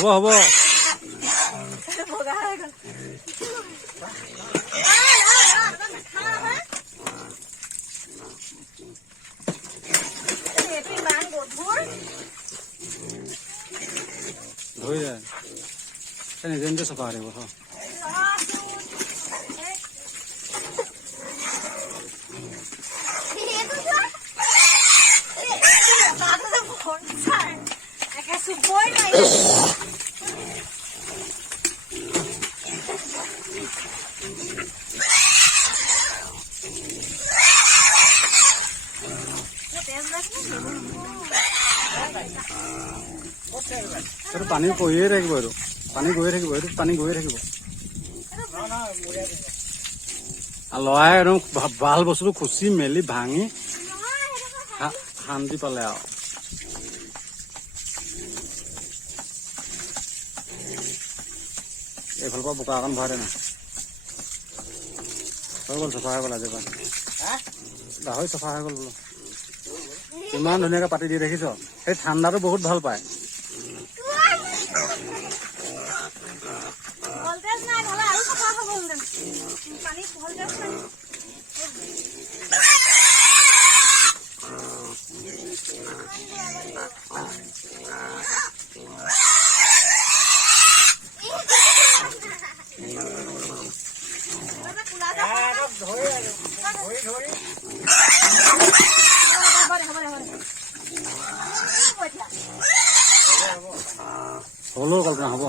হ'ব ধৰি যায় নিজে নিজে চফা হৈ থাকিব এইটো পানী গৈয়ে থাকিব এইটো পানী গৈয়ে থাকিব এইটো পানী গৈয়ে থাকিব আৰু লৰাই একদম ভাল বস্তুটো খুচি মেলি ভাঙি শান্তি পালে আৰু এইফালৰ পৰা বোকা অকণ ভৰাই দে না হৈ গ'ল চফা হৈ গ'ল আজি পৰা গাহৰি চফা হৈ গ'ল বোলো ইমান ধুনীয়াকৈ পাতি দি দেখিছ সেই ঠাণ্ডাটো বহুত ভাল পায় হ'লেও কল্পনা হ'ব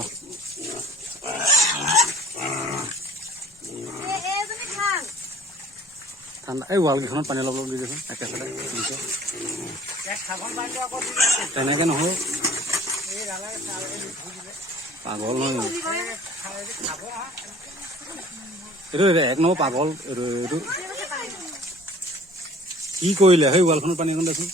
ঠাণ্ডা এই ৱালকেইখনত পানী অলপ অলপ দি দেচোন একেচাতে দিছে তেনেকে নহ'ব পাগল নহয় এইটো এক নম্বৰ পাগল এইটো কি কৰিলে সেই ৱালখনত পানী অকণ দেচোন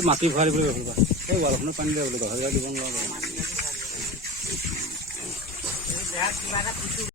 মাটি ভৰাই দিবলৈ কৈছিল সেই ৱালখনত পানী দিয়ে বুলি গাহৰি দিব নোৱাৰো